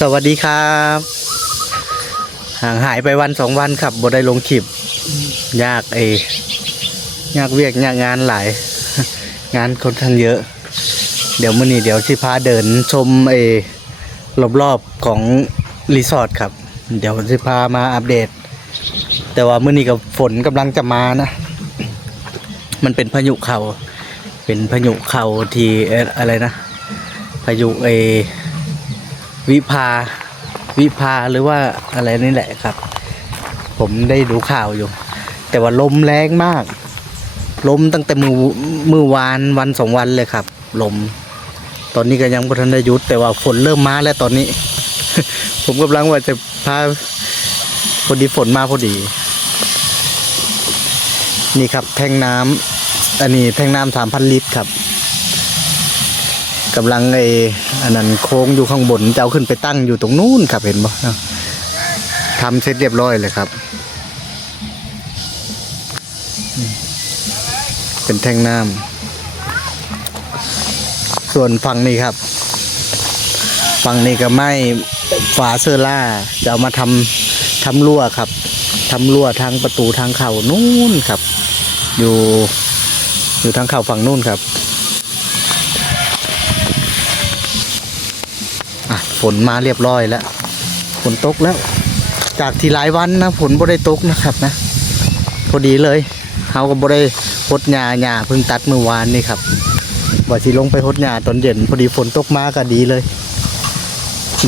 สวัสดีครับ ห่างหายไปวันสองวันครับบ่ได้ลงคลิป ยากเอยากเวียกยากงานหลาย งานค่อนข้างเยอะ เดี๋ยวมื้อนี้เดี๋ยวสิพาเดินชมเอรอบๆของรีสอร์ทครับ เดี๋ยวสิพามาอัปเดต แต่ว่ามื้อนี้กับฝนกำลังจะมานะ มันเป็นพายุเขาเป็นพายุเขาที่อะไรนะพายุเอ วิภาวิภาหรือว่าอะไรนี่แหละครับ ผมได้ดูข่าวอยู่ แต่ว่าลมแรงมาก ลมตั้งแต่มือมือวานวันสองวันเลยครับ ลม ตอนนี้ก็ยังบ่ทันได้ยุดแต่ว่าฝนเริ่มมาแล้วตอนนี้ ผมกำลังว่าจะพาพอดีฝนมาพอดี นี่ครับแทงน้ำอันนี้แทงน้ำสามพันลิตรครับ กำลังไอ้อันนั้นโค้งอยู่ข้างบนจะเอาขึ้นไปตั้งอยู่ตรงนู้นครับเห็นบ่ทำเสร็จเรียบร้อยเลยครับ เป็นแท่งน้ำส่วนฝั่งนี้ครับ ฝั่งนี้ก็ไม่ฝาเซอร่าจะเอามาทำทำรั้วครับทำรั้วทางประตูทางเข้านู่นครับ อยู่อยู่ทางเข้าฝั่งนู่นครับ นมาเรียบร้อยแล้วฝนตกแล้ว จากที่หลายวันนะฝนบ่ได้ตกนะครับนะพอดีเลยเขาก็บ่ได้หดหญ้าหญ้าเพิ่งตัดเมื่อวานนี่ครับว่าสิลงไปหดหญ้าตอนเย็นพอดีฝนตกมาก็ดีเลย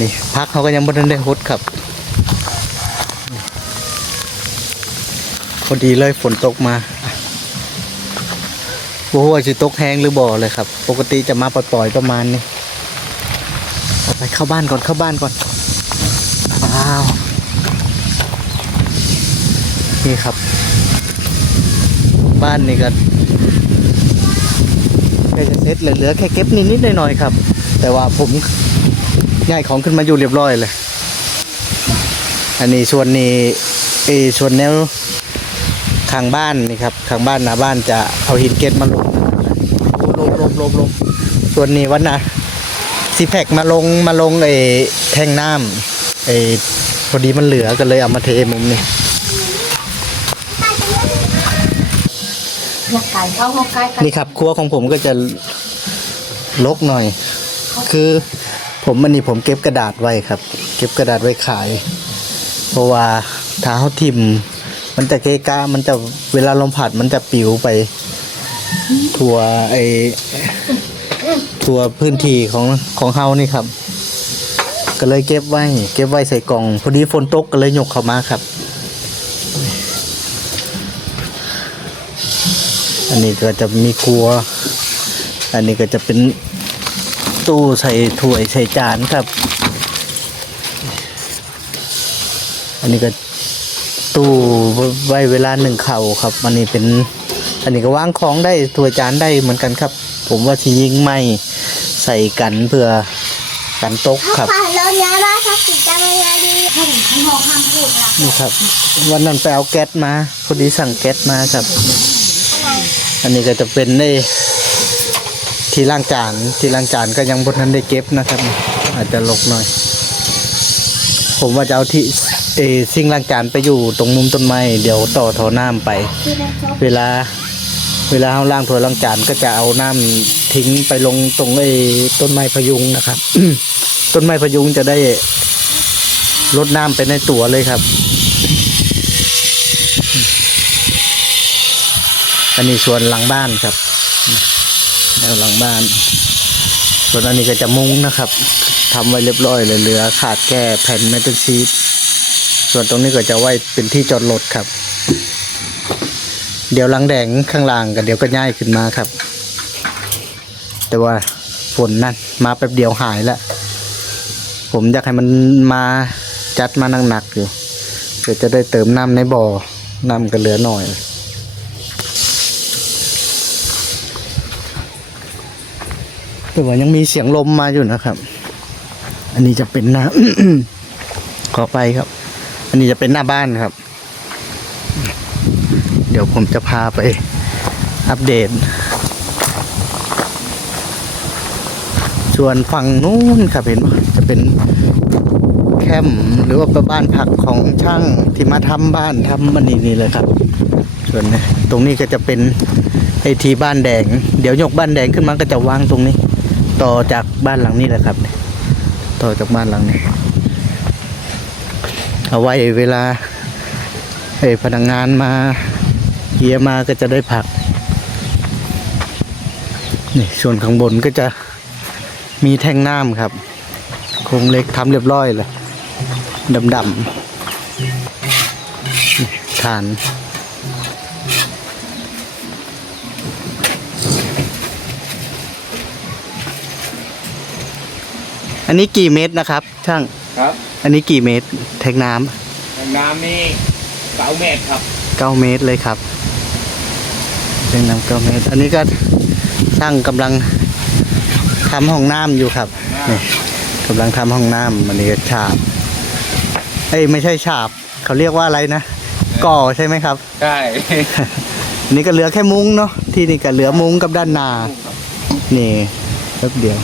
นี่พักเขาก็ยังบ่ได้หดครับพอดีเลยฝนตกมาบ่ว่าสิตกแห้งหรือบ่เลยครับ ปกติจะมาปล่อยๆประมาณนี้ ไปเข้าบ้านก่อนเข้าบ้านก่อนว้าวนี่ครับ บ้านนี่ก็ใกล้จะเสร็จเหลือๆแค่เก็บนิดๆหน่อยๆครับ แต่ว่าผมย้ายของขึ้นมาอยู่เรียบร้อยเลย อันนี้ส่วนนี้เอส่วนแนวข้างบ้านนี่ครับข้างบ้านหน้าบ้านจะเอาหินเกตมาลงลงลงลงลงส่วนนี้วันน่ะ ซีแพคมาลงมาลงไอ้แท่งน้ำไอ้พอดีมันเหลือก็เลยเอามาเทมุมนี้หัวไก่เข้าหัวไก่กันนี่ครับครัวของผมก็จะลกหน่อย คือผมมันนี่ผมเก็บกระดาษไว้ครับ เก็บกระดาษไว้ขาย เพราะว่าถ้าเขาทิมมันจะเกะกะมันจะเวลาลมพัดมันจะปิวไป ทั่วไอ้ ทั่วพื้นที่ของของเฮานี่ครับ ก็เลยเก็บไว้ เก็บไว้ใส่กล่อง พอดีฝนตกก็เลยยกเข้ามาครับ อันนี้ก็จะมีครัว อันนี้ก็จะเป็นตู้ใส่ถ้วยใส่จานครับ อันนี้ก็ตู้ไว้เวลาหนึ่งเข่าครับ อันนี้เป็น อันนี้ก็วางของได้ถ้วยจานได้เหมือนกันครับ ผมว่าชิยิงไม่ใส่กันเพื่อกันตกครับผ่านแล้วนะว่าถ้าติดจะมาดีให้ถึงขั้นหอกห้ามพูดละนี่ครับ วันนั้นไปเอาแก๊สมาพอดีสั่งแก๊สมาครับ อันนี้ก็จะเป็นในที่ล้างจานที่ล้างจานก็ยังบนนั้นได้เก็บนะครับ อาจจะลกหน่อย ผมว่าจะเอาที่เออสิ่งล้างจานไปอยู่ตรงมุมต้นไม้เดี๋ยวต่อท่อน้ำไปที่นั่นชอบเวลา เวลาเราล้างถ้วยล้างจานก็จะเอาน้ำทิ้งไปลงตรงไอ้ต้นไม้พยุงนะครับ ต้นไม้พยุงจะได้ลดน้ำไปในตัวเลยครับ อันนี้ส่วนหลังบ้านครับแนวหลังบ้าน ส่วนอันนี้ก็จะมุ้งนะครับทำไว้เรียบร้อยเลยเหลือขาดแค่แผ่นเมทัลชีตส่วนตรงนี้ก็จะไว้เป็นที่จอดรถครับ เดี๋ยวลังแดงข้างล่างกันเดี๋ยวก็ย้ายขึ้นมาครับ แต่ว่าฝนนั่นมาแป๊บเดียวหายแล้วผมอยากให้มันมาจัดมาหนักๆอยู่เดี๋ยวจะได้เติมน้ำในบ่อน้ำก็เหลือหน่อยแต่ว่ายังมีเสียงลมมาอยู่นะครับ อันนี้จะเป็นหน้าขอไปครับ อันนี้จะเป็นหน้าบ้านครับ ยวผมจะพาไปอัปเดต ส่วนฝั่งนู้นครับเห็นไหมจะเป็นแคมป์หรือว่าเป็นบ้านพักของช่างที่มาทำบ้านทำมันนี่นี่เลยครับ ส่วนตรงนี้ก็จะเป็นไอทีบ้านแดง เดี๋ยวยกบ้านแดงขึ้นมาก็จะวางตรงนี้ ต่อจากบ้านหลังนี้แหละครับ ต่อจากบ้านหลังนี้ เอาไว้เวลาไอพนักงานมา เกียร์มาก็จะได้ผัก นี่ส่วนข้างบนก็จะมีแท่งน้ำครับ โครงเหล็กทำเรียบร้อยเลยดำๆนี่ฐานอันนี้กี่เมตรนะครับ ช่าง ครับ อันนี้กี่เมตรแทงน้น้ำนี่เสาเมตรครับำเก้าเมตรเลยครับแทงน้ำเก้าเมตร อันนี้ก็ช่างกำลังทำห้องน้ำอยู่ครับนี่กำลังทำห้องน้ำมันนี้ก็ฉาบเอ้ยไม่ใช่ฉาบ เขาเรียกว่าอะไรนะก่อใช่ไหมครับ ใช่อันนี้ก็เหลือแค่มุ้งเนาะที่นี่ก็เหลือมุ้งกับด้านหนานี่แป๊บเดียว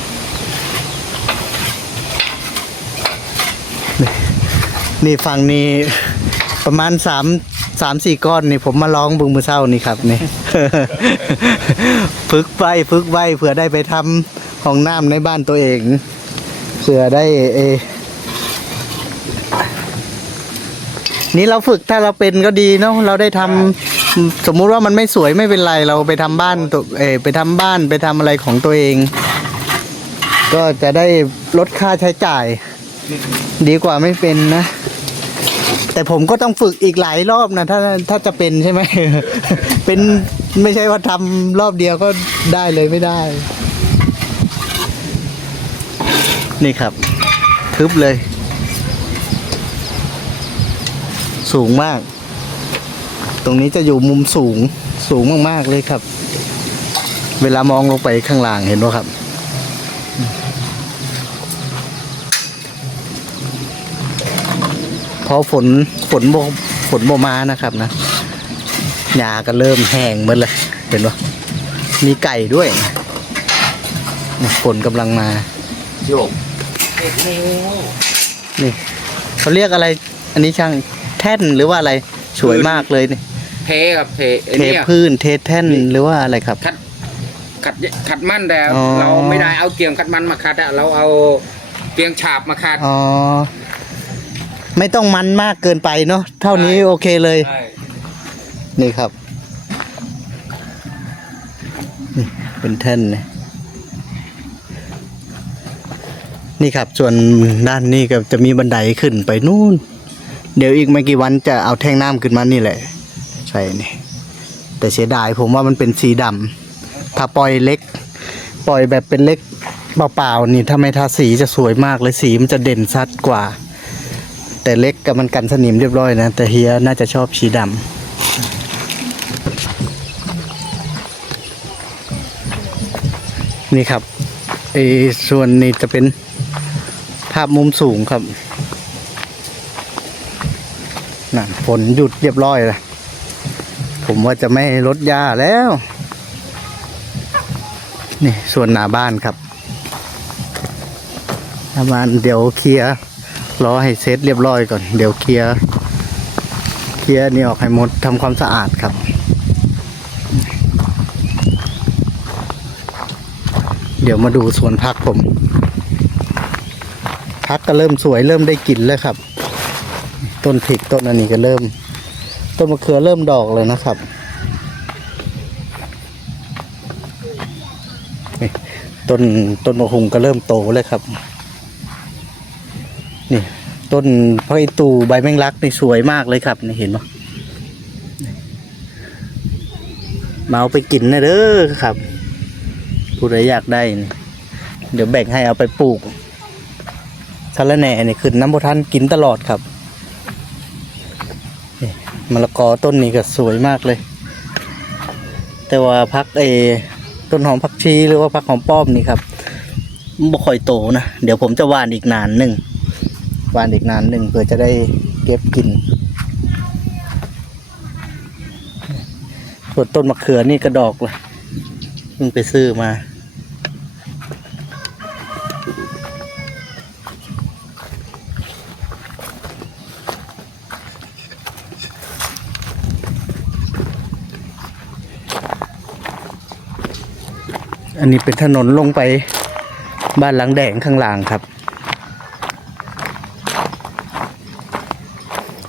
นี่นี่ฝั่งนี้ประมาณสาม สามสี่ก้อนนี่ผมมาลองบึงมือเศร้านี่ครับนี่ ฝึกไว้ฝึกไว้เผื่อได้ไปทำห้องน้ำในบ้านตัวเองเผื่อได้เอนี่เราฝึกถ้าเราเป็นก็ดีเนาะเราได้ทำสมมุติว่ามันไม่สวยไม่เป็นไรเราไปทำบ้านตัวเออไปทำบ้านไปทำอะไรของตัวเอง ก็จะได้ลดค่าใช้จ่าย ดีกว่าไม่เป็นนะ แต่ผมก็ต้องฝึกอีกหลายรอบนะถ้าถ้าจะเป็นใช่ไหม เป็นไม่ใช่ว่าทำรอบเดียวก็ได้เลยไม่ได้ นี่ครับ ทึบเลย สูงมาก ตรงนี้จะอยู่มุมสูงสูงมากๆเลยครับ เวลามองลงไปข้างล่างเห็นไหมครับ อฝนฝนโบฝนโบมานะครับนะหญ้าก็เริ่มแห้งหมดเลยเห็นปะมีไก่ด้วยนี่ฝนกำลังมาโยกเด็กนิ้วนี่เขาเรียกอะไร อันนี้ช่างแท่นหรือว่าอะไรสวยมากเลยนี่เทครับเทไอ้เทเนี่ยพื้นเทแท่นหรือว่าอะไรครับขัดขัดขัดมันแต่อ๋อเราไม่ได้เอาเกียงขัดมันมาขัดอะเราเอาเกียงฉาบมาขัดอ๋อ ไม่ต้องมันมากเกินไปเนาะเท่านี้โอเคเลย ใช่นี่ครับนี่เป็นแท่นนะนี่ครับ ส่วนด้านนี้ก็จะมีบันไดขึ้นไปนู่น เดี๋ยวอีกไม่กี่วันจะเอาแท่งน้ำขึ้นมานี่แหละ ใช่นี่แต่เสียดายผมว่ามันเป็นสีดำถ้าปล่อยเล็ก ปล่อยแบบเป็นเล็กเปล่าๆนี่ถ้าไม่ทาสีจะสวยมากเลยสีมันจะเด่นชัดกว่า แต่เล็กกับมันกันสนิมเรียบร้อยนะ แต่เฮียน่าจะชอบสีดำนี่ครับไอ้ส่วนนี้จะเป็นภาพมุมสูงครับน่ะฝนหยุดเรียบร้อยแล้วผมว่าจะไม่ลดยาแล้ว นี่ส่วนหน้าบ้านครับหน้าบ้านเดี๋ยวเคลียร์ รอให้เซตเรียบร้อยก่อน เดี๋ยวเคลียร์เคลียร์นี่ออกให้หมดทำความสะอาดครับเดี๋ยวมาดูสวนพักผมพักก็เริ่มสวยเริ่มได้กลิ่นแล้วครับ ต้นพริกต้นอันนี้ก็เริ่ม ต้นมะเขือเริ่มดอกเลยนะครับต้นต้นมะฮุงก็เริ่มโตเลยครับ นี่ ต้นพระอิตูใบแมงลักนี่สวยมากเลยครับนี่เห็นไหมาเอาไปกินนะเด้อครับ ผู้ใดอยากได้ เดี๋ยวแบ่งให้เอาไปปลูกสะระแหน่นี่ขึ้นน้ำบทันกินตลอดครับมะละกอต้นนี้ก็สวยมากเลย แต่ว่าพักเอต้นหอมผักชีหรือว่าพักหอมป้อมนี่ครับมันบ่ค่อยโตนะ เดี๋ยวผมจะว่านอีกนานหนึ่ง วานอีกนานหนึ่งเพื่อจะได้เก็บกินส่วนต้นมะเขือนี่กระดอกเลยเพิ่งไปซื้อมาอันนี้เป็นถนนลงไปบ้านหลังแดงข้างล่างครับ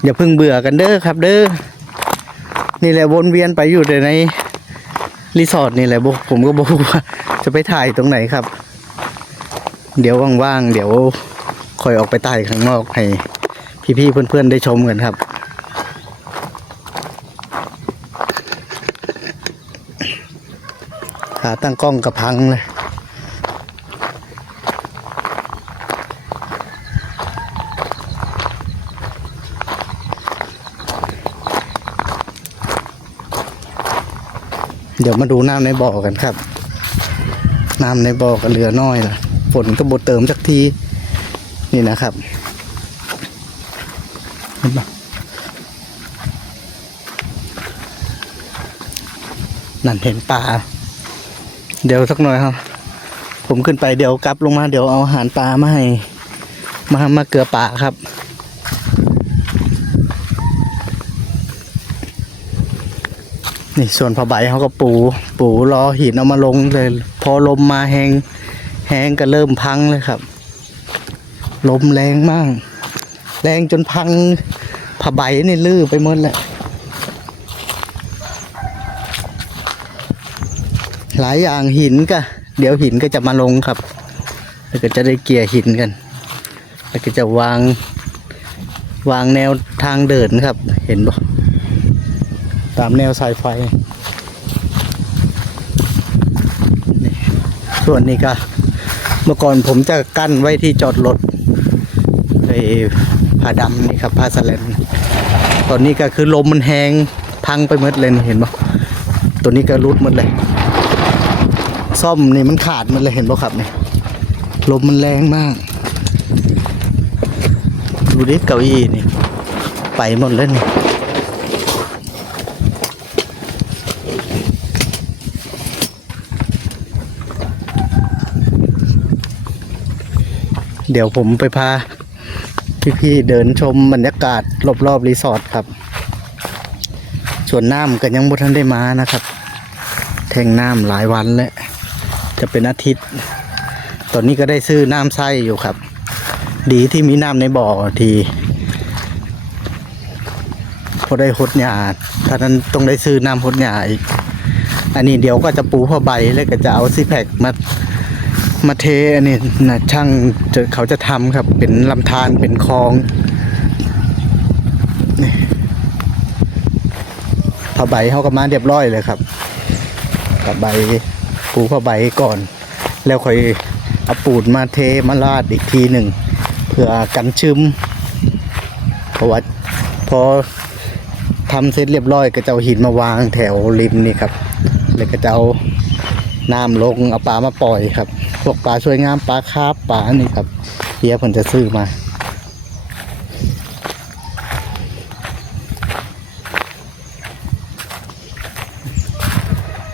อย่าเพิ่งเบื่อกันเด้อครับ เด้อนี่แหละวนเวียนไปอยู่แต่ในรีสอร์ทนี่แหละบผมก็บอกว่าจะไปถ่ายตรงไหนครับ เดี๋ยวว่างๆเดี๋ยวคอยออกไปถ่ายข้างนอกให้พี่ๆเพื่อนๆได้ชมกันครับขาตั้งกล้องกระพังเลย เดี๋ยวมาดูน้ำในบ่อกันครับ น้ำในบ่อก็เหลือน้อยละฝนก็บดเติมสักที นี่นะครับนั่นเห็นปลาเดี๋ยวสักหน่อยครับ ผมขึ้นไปเดี๋ยวกลับลงมาเดี๋ยวเอาอาหารปลามาให้ มามาเกลือป่าครับ นี่ส่วนผ้าใบเขาก็ปู ปูรอหินเอามาลงเลย พอลมมาแหงแหงก็เริ่มพังเลยครับ ลมแรงมาก แรงจนพังผ้าใบนี่ลื้อไปหมดแหละหลายอย่างหินก็ เดี๋ยวหินก็จะมาลงครับ แล้วก็จะได้เกลี่ยหินกัน แล้วก็จะวาง วางแนวทางเดินครับ เห็นปะ ตามแนวสายไฟส่วนนี้ก็เมื่อก่อนผมจะกั้นไว้ที่จอดรถไอ้ผ้าดำนี่ครับผ้าสแลนตอนนี้ก็คือลมมันแหงพังไปหมดเลยเห็นปะตัวนี้ก็รุดหมดเลย ซ่อมนี่มันขาดหมันเลยเห็นปะครับนี่ลมมันแรงมาก ดูดิเก้าอี้นี่ ไปหมดเลยนี่ เดี๋ยวผมไปพาพี่ๆเดินชมบรรยากาศรอบๆรีสอร์ทครับส่วนน้ำก็ยังบ่ทันได้มานะครับ แทงน้ำหลายวันแล้วจะเป็นอาทิตย์ ตอนนี้ก็ได้ซื้อน้ำไส้อยู่ครับ ดีที่มีน้ำในบ่อทีพอได้หดหญ้าถ้านั้นต้องได้ซื้อน้ำหดหญ้าอีกอันนี้เดี๋ยวก็จะปูผ้าใบแล้วก็จะเอาซีแพคมา มาเทอันนี้นะช่างจะเขาจะทำครับ เป็นลำธารเป็นคลองนี่ผ้าใบเขาก็มาเรียบร้อยเลยครับผ้าใบปูผ้าใบก่อน แล้วค่อยเอาปูนมาเทมาลาดอีกทีหนึ่งเพื่อกันชื้มเพราะว่าพอทำเสร็จเรียบร้อยก็จะเอาหินมาวางแถวริมนี่ครับ แล้วก็จะเอาน้ำลงเอาปลามาปล่อยครับ พวกปลาช่วยงามปลาคาบปลานี่ครับเฮียผมจะซื้อมา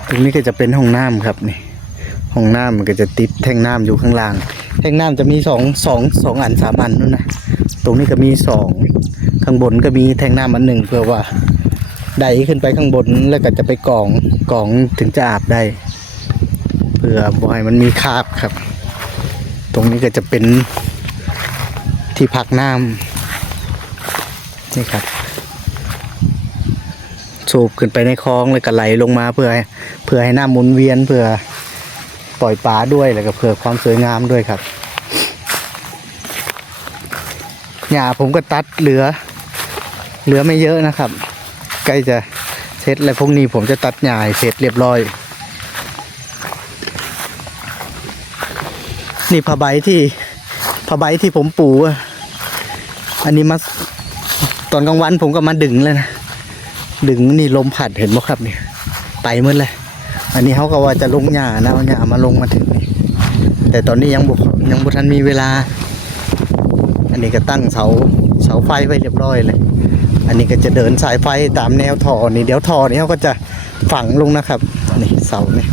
ตรงนี้ก็จะเป็นห้องน้ำครับนี่ห้องน้ำมันก็จะติดแท่งน้ำอยู่ข้างล่าง แท่งน้ำจะมีสองสองสองอันสามอันนู่นนะตรงนี้ก็มีสองข้างบนก็มีแท่งน้ำอันหนึ่งเพื่อว่าไดขึ้นไปข้างบนแล้วก็จะไปกรองกรองถึงจะอาบได้ พื่อบ่ให้มันมีคาบครับ ตรงนี้ก็จะเป็นที่พักน้ำนี่ครับ สูบขึ้นไปในคลองแล้วก็ไหลลงมาเพื่อเพื่อให้น้ำหมุนเวียนเพื่อปล่อยปลาด้วยแล้วก็เพื่อความสวยงามด้วยครับหญ้าผมก็ตัดเหลือ เหลือไม่เยอะนะครับ ใกล้จะเสร็จแล้วพวกนี้ผมจะตัดหญ้าเสร็จเรียบร้อย นี่ผ้าใบที่ผ้าใบที่ผมปูอะอันนี้มาตอนกลางวันผมก็มาดึงเลยนะดึงนี่ลมผัดเห็นไหมครับเนี่ยไปหมืดเลย อันนี้เขาก็ว่าจะลงหญ้านะเอาหญ้ามาลงมาถึงนี่แต่ตอนนี้ยังบุยังบุทันมีเวลา อันนี้ก็ตั้งเสาเสาไฟไว้เรียบร้อยเลย อันนี้ก็จะเดินสายไฟตามแนวท่อนี่เดี๋ยวท่อนี้เขาก็จะฝังลงนะครับนี่เสานี่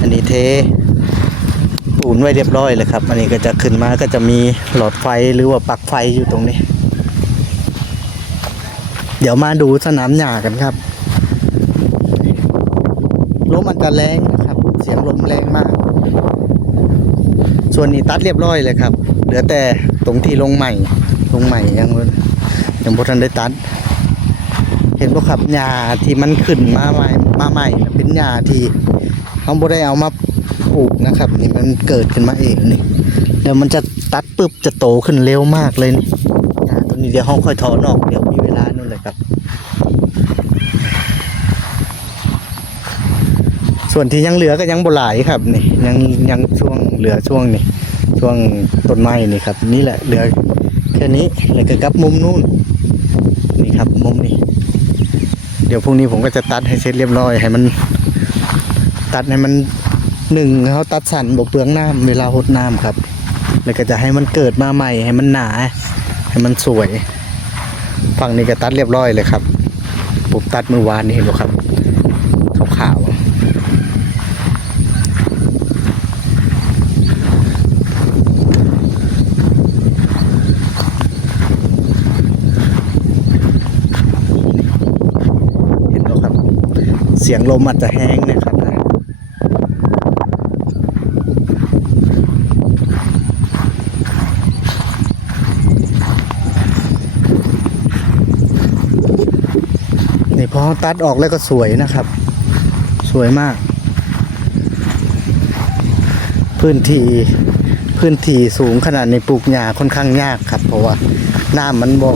อันนี้เท ปูนไว้เรียบร้อยเลยครับ อันนี้ก็จะขึ้นมาก็จะมีหลอดไฟหรือว่าปลั๊กไฟอยู่ตรงนี้ เดี๋ยวมาดูสนามหญ้ากันครับลมมันจะแรงนะครับ เสียงลมแรงมาก ส่วนนี้ตัดเรียบร้อยเลยครับ เหลือแต่ตรงที่ลงใหม่ ลงใหม่ยังยังบ่ทันได้ตัด เห็นบ่ครับหญ้าที่มันขึ้นมาใหม่มาใหม่เป็นหญ้าที่เขาบ่ได้เอามา ปลูกนะครับ นี่มันเกิดขึ้นมาเองนี่เดี๋ยวมันจะตัดปุ๊บจะโตขึ้นเร็วมากเลยนี่ตัวนี้เดี๋ยวเขาค่อยถอนออกเดี๋ยวมีเวลานู่นเลยครับ ส่วนที่ยังเหลือก็ยังบหลายครับนี่ยังยังช่วงเหลือช่วงนี่ช่วงต้นไม้นี่ครับ นี่แหละเหลือแค่นี้แล้วก็กลับมุมนู้นนี่ครับมุมนี้เดี๋ยวพรุ่งนี้ผมก็จะตัดให้เสร็จเรียบร้อยให้มัน ตัดให้มัน หนึ่งเขาตัดสันบกเปลืองน้ำเวลาหดน้ำครับ แล้วก็จะให้มันเกิดมาใหม่ให้มันหนา ให้มันสวย ฝั่งนี้ก็ตัดเรียบร้อยเลยครับผมตัดเมื่อวานนี้เห็นไหมครับขาวๆเห็นไหมครับเสียงลมอาจจะแห้งนะครับ พอตัดออกแล้วก็สวยนะครับ สวยมาก พื้นที่พื้นที่สูงขนาดในปลูกหญ้าค่อนข้างยากครับ เพราะว่าหน้ำมันบ่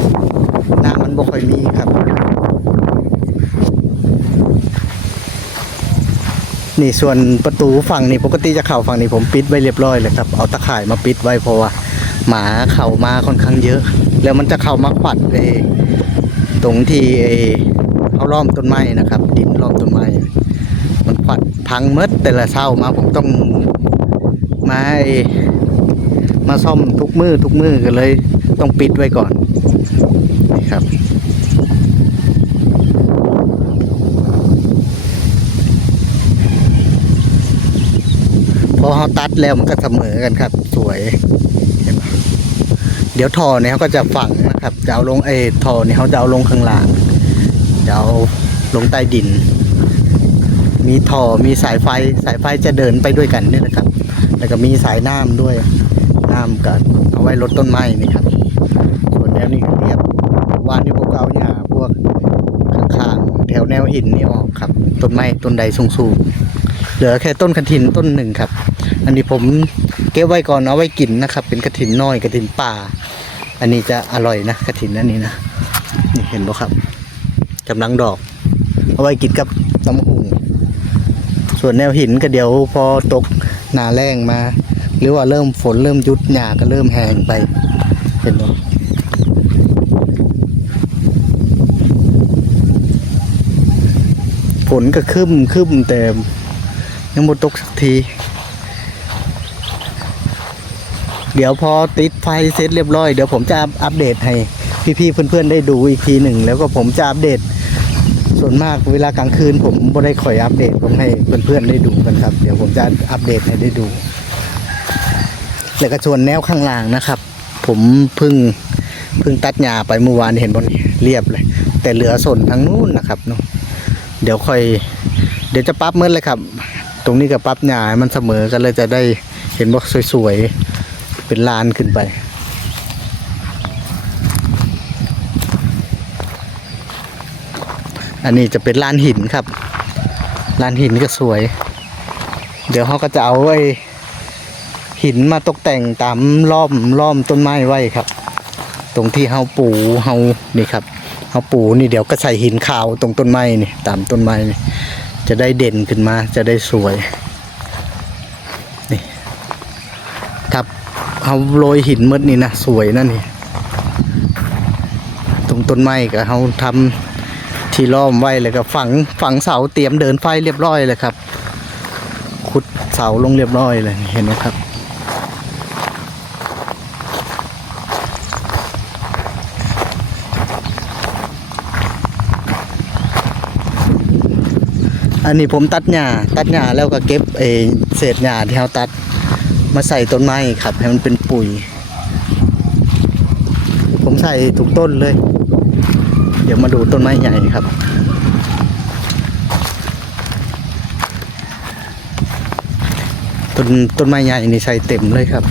น้ำมันบ่ค่อยมีครับ นี่ส่วนประตูฝั่งนี้ปกติจะเข้าฝั่งนี้ผมปิดไว้เรียบร้อยเลยครับ เอาตะข่ายมาปิดไว้เพราะว่า หมาเข้ามาค่อนข้างเยอะ แล้วมันจะเข้ามาขวัดเอตรงที่เอ เขาล้อมต้นไม้นะครับ ดินล้อมต้นไม้มันขวัดพังหมดแต่ละเช้ามาผมต้องมามาซ่อมทุกมือทุกมือกันเลยต้องปิดไว้ก่อนนี่ครับพอเขาตัดแล้วมันก็เสมอกันครับ สวยเห็นปะเดี๋ยวทอเนี่ยเขาก็จะฝังนะครับจะเอาลงเอทอเนี่ยเขาจะเอาลงข้างล่าง จะเอาลงใต้ดิน มีท่อมีสายไฟสายไฟจะเดินไปด้วยกันนี่นะครับ แล้วก็มีสายน้ำด้วยน้ำกับเอาไว้ลดต้นไม้นี่ครับ ส่วนแนวนี้เรียบวานนี้พวกเอาหญ้าพวกข้างๆแถวแนวหินนี่ออกครับ ต้นไม้ต้นใดสูงๆเหลือแค่ต้นกระถินต้นหนึ่งครับ อันนี้ผมเก็บไว้ก่อนเอาไว้กินนะครับ เป็นกระถินน้อยกระถินป่า อันนี้จะอร่อยนะกระถินอันนี้นะนี่เห็นไหมครับ กำลังดอก เอาไว้กินกับตำหุงส่วนแนวหินก็เดี๋ยวพอตกหนาแรงมา หรือว่าเริ่มฝนเริ่มยุดหญ้าก็เริ่มแห้งไปเห็นไหมฝนก็คึมคึมแต่ยังหมดตกสักที เดี๋ยวพอติดไฟเสร็จเรียบร้อย เดี๋ยวผมจะอัปเดตให้พี่ๆเพื่อนๆได้ดูอีกทีหนึ่ง แล้วก็ผมจะอัปเดต ส่วนมากเวลากลางคืน ผมไม่ได้คอยอัปเดตผมให้เพื่อนๆได้ดูกันครับ เดี๋ยวผมจะอัปเดตให้ได้ดู แล้วก็ส่วนแนวข้างล่างนะครับ ผมเพึ่งเพึ่งตัดหญ้าไปเมื่อวานเห็นบนเรียบเลย แต่เหลือส่วนทางนู้นนะครับเนาะเดี๋ยวค่อย เดี๋ยวจะปรั๊บเมื่อเลยครับ ตรงนี้กับปรั๊บหญ้ามันเสมอกันเลยจะได้เห็นว่าสวยๆเป็นลานขึ้นไป อันนี้จะเป็นลานหินครับ ลานหินก็สวย เดี๋ยวเขาก็จะเอาไอ้หินมาตกแต่งตามล้อมล้อมต้นไม้ไว้ครับ ตรงที่เฮาปูเฮานี่ครับเฮาปูนี่เดี๋ยวก็ใส่หินขาวตรงต้นไม้นี่ตามต้นไม้นี่จะได้เด่นขึ้นมาจะได้สวยนี่ครับเอาโรยหินมืดนี่นะสวยนั่นนี่ตรงต้นไม้ก็เขาทำ ที่ล้อมไว้เลยก็ฝังฝังเสาเตรียมเดินไฟเรียบร้อยเลยครับ ขุดเสาลงเรียบร้อยเลยเห็นไหมครับอันนี้ผมตัดหญ้าตัดหญ้าแล้วก็เก็บเอเศษหญ้าที่เราตัดมาใส่ต้นไม้ครับ ให้มันเป็นปุ๋ย ผมใส่ทุกต้นเลย ดี๋ยวมาดูต้นไม้ใหญ่ครับ ต้นต้นไม้ใหญ่นี่ใส่เต็มเลยครับ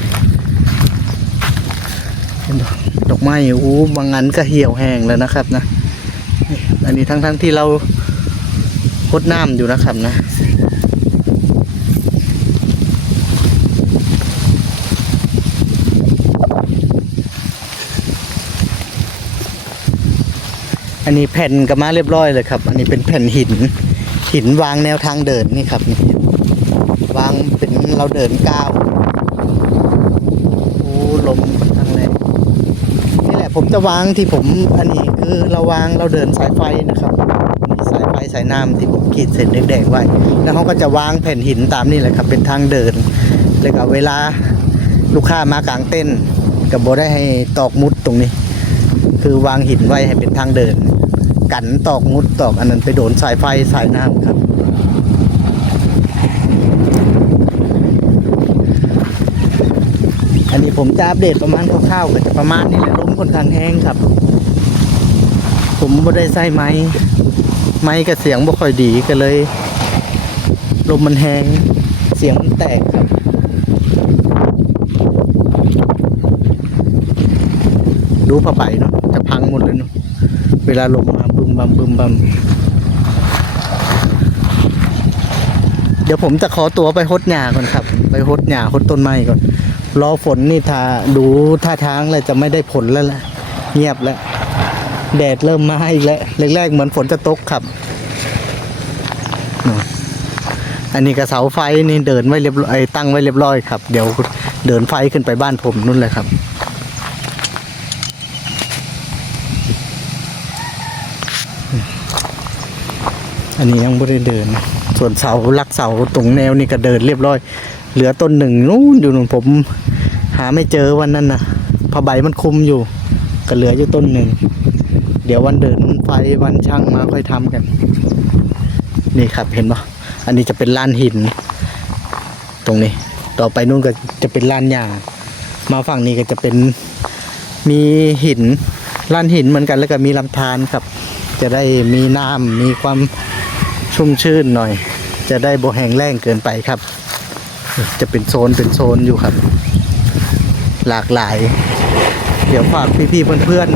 ดอกไม้อู้บางอันก็เหี่ยวแห้งแล้วนะครับนะอันนี้ทั้งทั้งๆที่เราพดน้ำอยู่นะครับนะ อันนี้แผ่นก็มาเรียบร้อยเลยครับ อันนี้เป็นแผ่นหิน หินวางแนวทางเดินนี่ครับนี่วางเป็นเราเดินก้าวโอ้ลมค่อนข้างแรงนี่แหละผมจะวางที่ผมอันนี้คือเราวางเราเดินสายไฟนะครับสายไฟสายน้ำที่ผมขีดเส้นแดงๆไว้ แล้วเขาก็จะวางแผ่นหินตามนี่แหละครับ เป็นทางเดินแล้วก็เวลาลูกค้ามากลางเต้นกับโบได้ให้ตอกมุดตรงนี้ คือวางหินไว้ให้เป็นทางเดิน กันตอกมุดตอกอันนั้นไปโดนสายไฟสายน้ำครับ อันนี้ผมจะอัปเดตประมาณคร่าวๆก็จะประมาณนี้แหละล้มค่อนข้างแห้งครับ ผมบ่ได้ใส่ไม้ไม้กับเสียงบ่ค่อยดีก็เลยลมมันแห้งเสียงมันแตกครับดูผ้าใบเนาะจะพังหมดเลยเนาะเวลาลม มบัมบึมบัมเดี๋ยวผมจะขอตัวไปฮดหญ้าก่อนครับ ไปฮดหญ้าฮดต้นไม้ก่อน รอฝนนี่ถ้าดูท่าทางเลยจะไม่ได้ผลแล้วแหละเงียบแล้ว แดดเริ่มมาอีกแล้วแรกๆเหมือนฝนจะตกครับ อันนี้กระเสาไฟนี่เดินไว้เรียบร้อยตั้งไว้เรียบร้อยครับ เดี๋ยวเดินไฟขึ้นไปบ้านผมนู่นเลยครับ อันนี้ยังไม่ได้เดิน ส่วนเสาลักเสาตรงแนวนี่ก็เดินเรียบร้อย เหลือต้นหนึ่งนู้นอยู่นู่นผม หาไม่เจอวันนั้นนะผ้าใบมันคุมอยู่ ก็เหลืออยู่ต้นหนึ่ง เดี๋ยววันเดินไฟวันช่างมาค่อยทำกัน นี่ครับเห็นปะอันนี้จะเป็นลานหิน ตรงนี้ ต่อไปนู่นก็จะเป็นลานหญ้ามาฝั่งนี้ก็จะเป็นมีหินลานหินเหมือนกันแล้วก็มีลำธารครับ จะได้มีน้ำมีความ ชุ่มชื่นหน่อย จะได้โบแห้งแล้งเกินไปครับ จะเป็นโซนเป็นโซนอยู่ครับ หลากหลาย เดี๋ยวฝากพี่ๆเพื่อน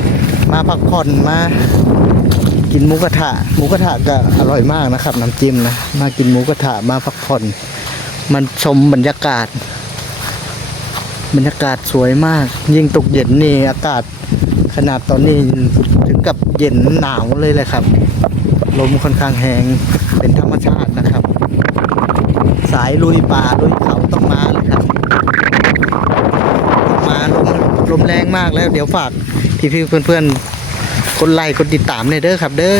ๆมาพักผ่อนมากินหมูกระทะหมูกระทะก็อร่อยมากนะครับ น้ำจิ้มนะมากินหมูกระทะมาพักผ่อน มันชมบรรยากาศ บรรยากาศสวยมาก ยิ่งตกเย็นนี่อากาศขนาดตอนนี้ถึงกับเย็นหนาวเลยแหละครับ ลมค่อนข้างแหงเป็นธรรมชาตินะครับ สายลุยป่าลุยเขาต้องมาเลยครับมาลมลมแรงมากแล้ว เดี๋ยวฝากพี่ๆเพื่อนๆคนไลค์คนติดตามเลยเด้อครับ เด้อ